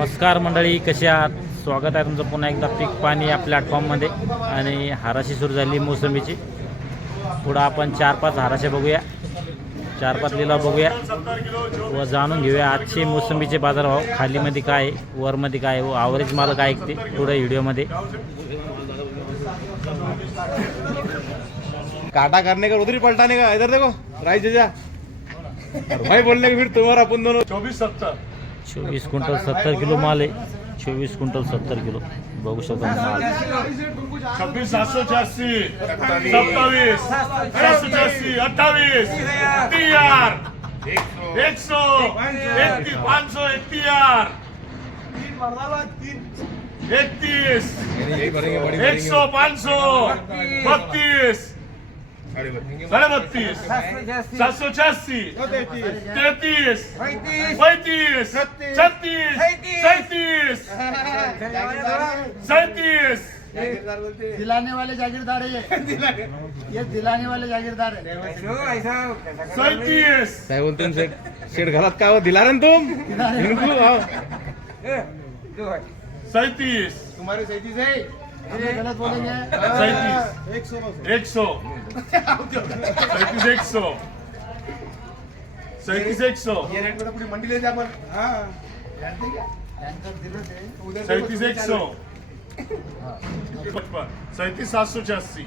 नमस्कार मंडळी, कसे आहात? स्वागत आहे तुमचं पुन्हा एकदा पीक पाणी या प्लॅटफॉर्ममध्ये. आणि हाराशी सुरू झाली मोसंबीची. पुढं आपण 4-5 हाराशे बघूया, 4-5 लिलाव बघूया व जाणून घेऊया आजचे मोसंबीचे बाजारभाव. खालीमध्ये काय आहे, वरमध्ये काय आहे व ॲव्हरेज माल काय ऐकते पुढे व्हिडिओमध्ये. काटा करने का उधर ही पलटाने का, इधर देखो राइस जा भाई बोलने के फिर तुम्हारा अपन दोनों 24 क्विंटल 70 किलो माल आहे. 24 क्विंटल 70 किलो बघू शकता माल. 26 786 27 786 28 तैयार 100 500 तैयार 31 100 500 32 32 786 33 35 36 37 दिलाने वाले जागीरदार है ये दिलाने वाले जागीरदार है. 37 काय बोलते शेड घरात काय हो दिला रे तुम इनको हाँ. 37 तुम्हारे 37 है गलत बोलेंगे. 37 100 37 100 ये रेट में पूरी मंडी ले जा पर हाँ 37 100 37 786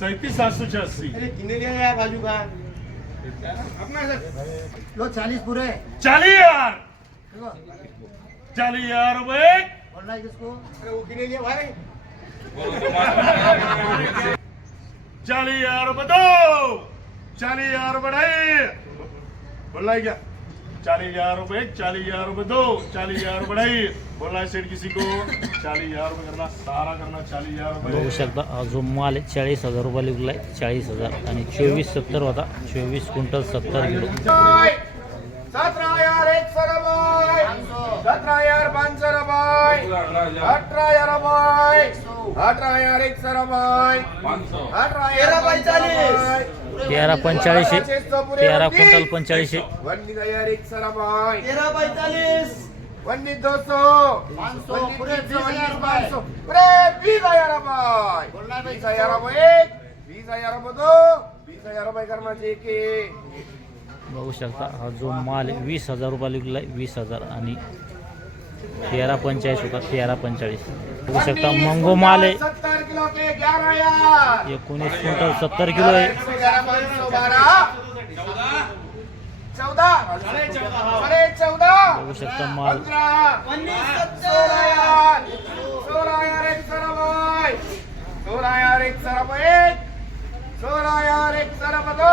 37 786 किन्ने लिया यार बाजू का अपना लो 40 पूरे. 40 यार देखो 40 यार भाई बोलना है किसको. अरे वो किन्ने लिया भाई 40 यार दो 40 यार बढ़ाई बोल रहा है क्या 40 रुपए 40 दो 40 बढ़ाई बोल रहा है सेठ किसी को 40 रुपए करना सारा करना 40 बघू शकता हा जो माल आहे 40,000 रुपये विकलाय. 40,000 आणि 2470 होता. 24 क्विंटल 70 किलो. 17,000 100 रुपये 17,000 500 रुपये 18,000 रुपये 18,000 100 रुपये 18,000 13 45 13 क्विंटल 45. 19,000 100 रुपये 13 45 19 200 500 पूरे 20,000 रुपए. पूरे 20,000 रुपये बोलना है भाई 20,000 रुपये 20,000 रुपये दो 20,000 रुपये करना चाहिए. बघू शकता हा जो माल आहे 20,000 रुपये विकलाय. 20,000 आणि 13 45 होता. 13 45 बघू शकता. मंगो माल आहे 70 किलो के 11,000 19 क्विंटल 70 किलो आहे. 14 बघू शकता माल 16,000 16,000 100 रुपये 16,000 100 रुपये 16,000 100 रुपये दो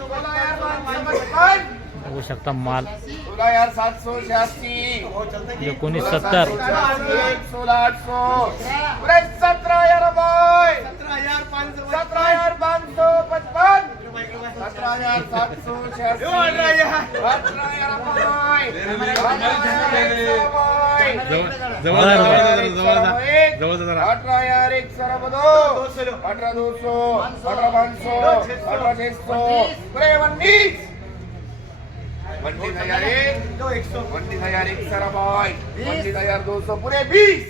16,000 बघू शकता माल 16,786 1970 16,800 पूरे 17,000 रुपये 17,555 17,786 200 पूरे 20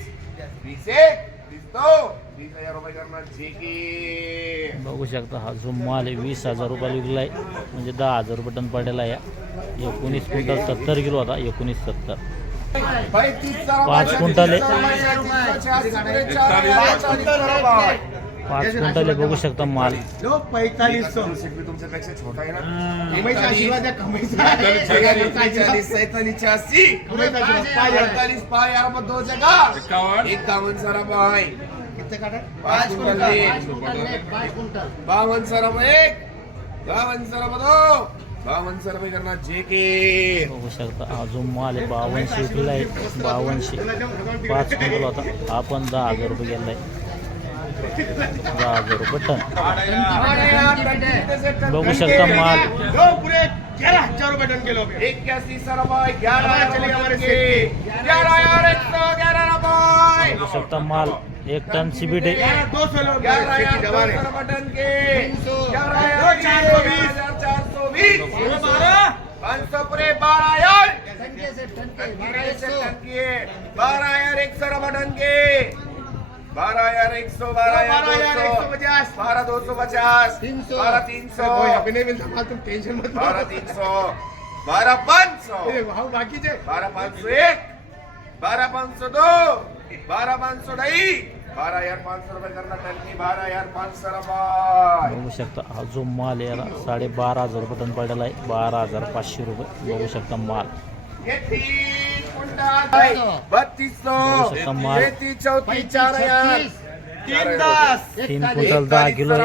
20,000 रुपये करना चाहिए. बघू शकता हा जो माल आहे 20,000 रुपये विकलाय. म्हणजे 10,000 रुपये टन पडलेला आहे. 19 क्विंटल 70 किलो होता. 1970 5 क्विंटल आहे. 5 क्विंटल आहे. बघू शकता माल 4500 तुमच्यापेक्षा छोटा आहे ना. 45 पाय यार 2 जगह 51 सर भाई कितने काटा 5 क्विंटल 52 सर रुपये 52 सर रुपये दो 52 रुपये करना जेके. बघू शकता हा जो माल आहे 52 विकलाय. 52 5 क्विंटल होता. हा पण 10,000 रुपये गेलाय. 10,000 रुपये टन. बघू शकता माल पूरे 11,000 रुपये टन किलो 81 सर भाई 11,000 चलिए हमारे से 11,000 111 रुपये. बघू शकता माल 1 टन सीबीट आहे. 11,000 टन के 11,000 420 500 पूरे 12,000 बारह 250 300 बारह 300 अभी नहीं मिलता माल, तुम टेंशन मत लो. 12 300 12 500 ए, भाव बाकीचे 12 501 12 502 12 502 12,500 रुपये करना टंकी 12,500 रुपये बघू शकता हा जो माल याला 12,500 रुपये टन पडलेला आहे. 12,500 रुपये बघू शकता माल. ये 3 कुंटल 3200 शकता माल. 33 34 4000 3 3 क्विंटल 10 किलो आहे.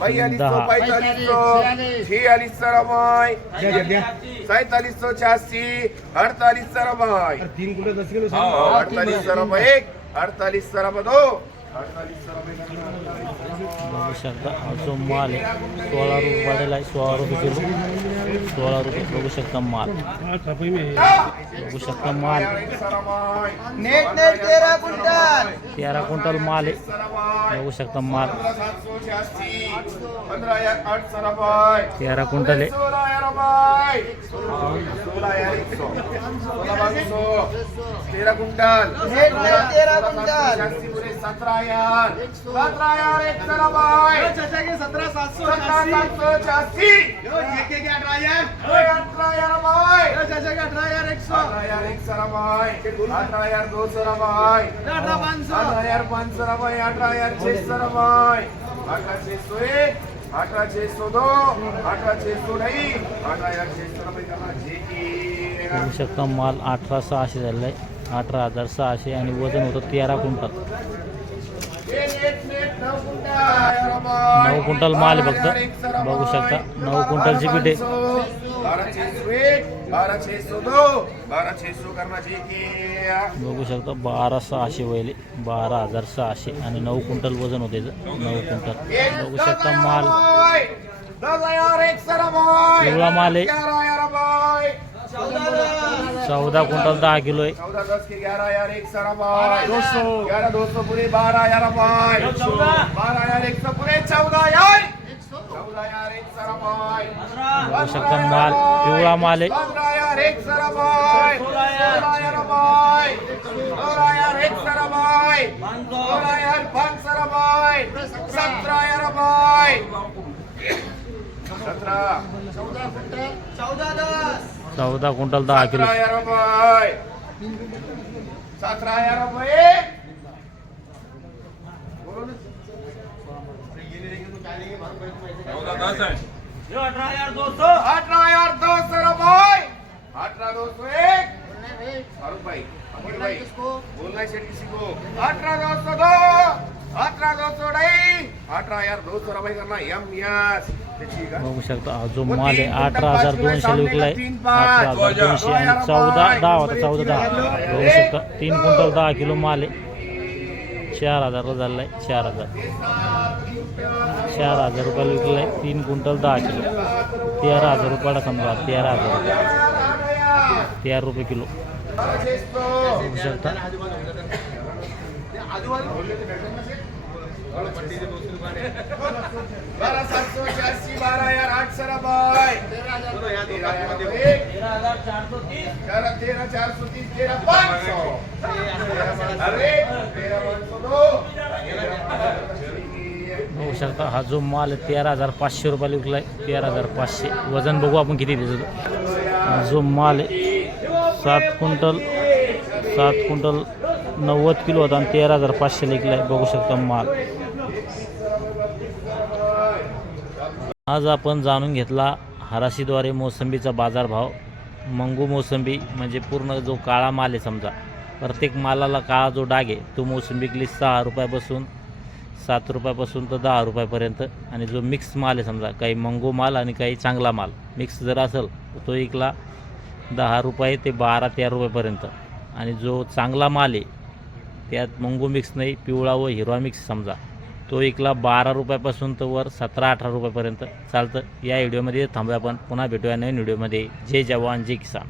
4200 4500 4600 रुपये 4780 4800 रुपये 3 कुठे 10 किलो 4800 रुपये 4800 रुपये दो 4800 रुपये बघू शकता हा जो माल आहे 16 रुपये पडलेला आहे. 16 रुपये किलो 16 रुपये बघू शकता माल. बघू शकता माल नेट 13 कुंटल 13 क्विंटल माल आहे. बघू शकता माल 15,800 रुपये 13 क्विंटल आहे. 13 कुंटल नेट 13 कुंटल 17,000 17,100 रुपये 17,780 18,000 रुपये 18,100 रुपये 18,200 रुपये 18,500 रुपये 18,600 रुपये 18,601 18,602 18,602 18,600 रुपये करना बघू शकता माल 18,600 झालेला आहे. 18,600 आणि वजन होतं 13 क्विंटल. 9 क्विंटल माल आहे फक्त. बघू शकता 9 क्विंटलची पीठ आहे. 12,602 12,600 करना चाहिए बघू शकता 12,600 वैले 12,600 आणि 9 क्विंटल वजन होते 9 क्विंटल. बघू शकता माल 10,100 रुपये पिवळा माल आहे. 11,000 रुपये 14 क्विंटल 10 किलो आहे. 14 10 के 11,100 रुपये 11,200 पूरे 12,000 रुपये 12,100 पूरे 14,000 14,100 रुपये बघू शकता माल पिवळा माल आहे. 15,100 रुपये 16,000 रुपये 16,100 रुपये 16,500 रुपये 17,000 रुपये 14 क्विंटल 10 किलो 17,000 रुपये 17,000 रुपये 18,200 रुपये 18,201 भाई बोलना है शेठ किसी को 18,202 18,202 18,200 रुपये करना यस बघू शकता हा जो माल आहे 18,200 विकला आहे. 18,200 आणि 14 होता 14 बघू शकता 3 क्विंटल 10 किलो माल आहे. 4,000 झालेला आहे. 4,000 रुपयाला विकला आहे. 3 क्विंटल 10 किलो 13,000 रुपयाला समजा 13,000 रुपये 13 रुपये किलो बघू शकता. 12,780 12,800 रुपये 13,430 13,500 बघू शकता हा जो माल आहे 13,500 रुपयाला विकला आहे. 13,500 वजन बघू आपण किती त्याचं. हा जो माल आहे 7 क्विंटल 90 किलो होता आणि 13,500 विकला आहे. बघू शकता माल. आज आपण जाणून घेतला हराशीद्वारे मोसंबीचा बाजारभाव. मंगू मोसंबी म्हणजे पूर्ण जो काळा माल आहे समजा प्रत्येक मालाला काळा जो डाग आहे तो मोसंबी विकली 6 रुपयापासून 7 रुपयापासून तर 10 रुपयापर्यंत. आणि जो मिक्स माल आहे समजा काही मंगू माल आणि काही चांगला माल मिक्स जर असेल तो विकला 10 रुपये ते 12-13 रुपयापर्यंत. आणि जो चांगला माल आहे त्यात मंगू मिक्स नाही पिवळा व हिरवा मिक्स समजा तो विकला 12 रुपयापासून तर वर 17-18 रुपयापर्यंत चालतं. या व्हिडिओमध्ये थांबूया आपण. पुन्हा भेटूया नवीन व्हिडिओमध्ये. जय जवान जय किसान.